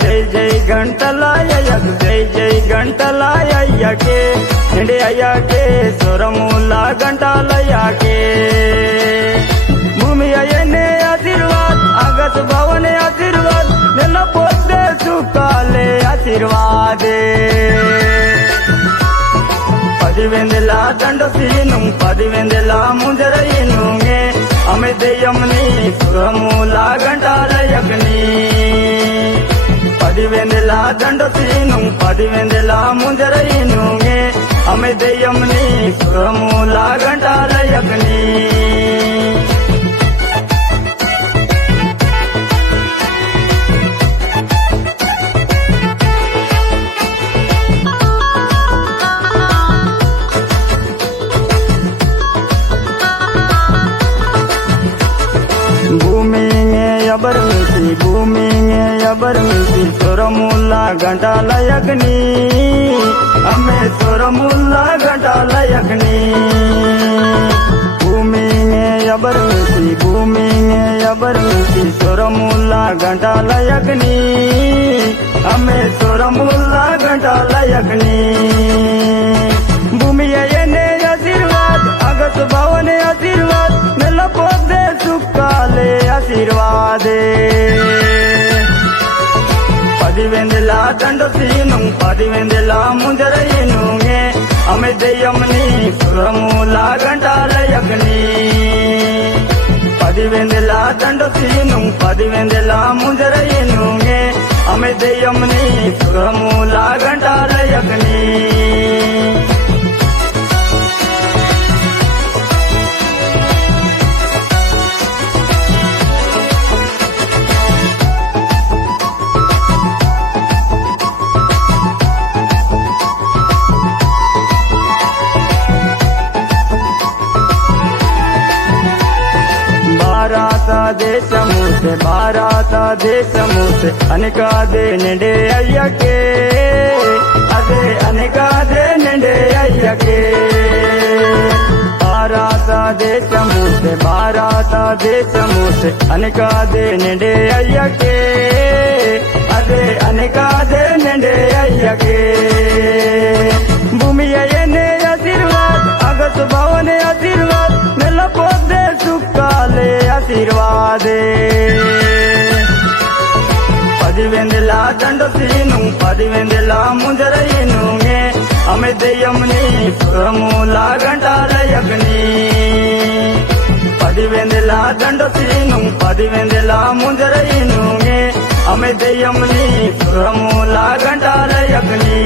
జై జై గంటలాయకు జై జై గంటలాయకే నిండి అయ్యాకే స్వరముల గంటాలయ్యాకే భూమి అయ్యనే ఆశీర్వాద్ ఆగస్ భవనే ఆశీర్వాద్ నిన్న పొద్దే సుఖాలే ఆశీర్వాదే పదివెందెల దండ సీను పదివెందెల ముంజరయినుగే అమె దెయ్యంని సురముల గంటాలయకని పదివెందెల దండ సీను పదివెందెల ముంజరయినుగే అమె దెయ్యంని సురముల గంటాలయకని భూమిని అబర్మిసి స్వరముల గంటాలయకని అమ్మే స్వరముల గంటాలయకని భూమిని అబర్మిసి స్వరముల గంటాలయకని అమ్మే స్వరముల గంటాలయకని భూమి అయ్యనే ఆశీర్వాద్ అగస్ భవనే ఆశీర్వాద్ నెల పొద్దే సుఖాలే ఆశీర్వాదే పదివెందెల దండ సీను పదివెందెల ముంజరయినుగే అమె దెయ్యంని సురముల గంటాలయకని పదివెందెల దండ సీను పదివెందెల ముంజరయినుగే అమె దెయ్యంని సురముల గంటాలయకని భారత దేశముసే అనికాదే నిండే అయ్యకే అదే అనికాదే నిండే అయ్యకే భారత దేశముసే అనికాదే నిండే అయ్యకే అదే అనికాదే నిండే అయ్యకే భూమి అయ్యనే ఆశీర్వాద్ అగస్ భవనే ఆశీర్వాద్ నెల పొద్దే సుఖాలే ఆశీర్వాదే పదివెందెల దండ సీను పదివెందెల ముంజరయినుగే అమె దెయ్యంని సురముల గంటాలయకని పదివెందెల దండ సీను పదివెందెల ముంజరయినుగే అమె దెయ్యంని సురముల గంటాలయకని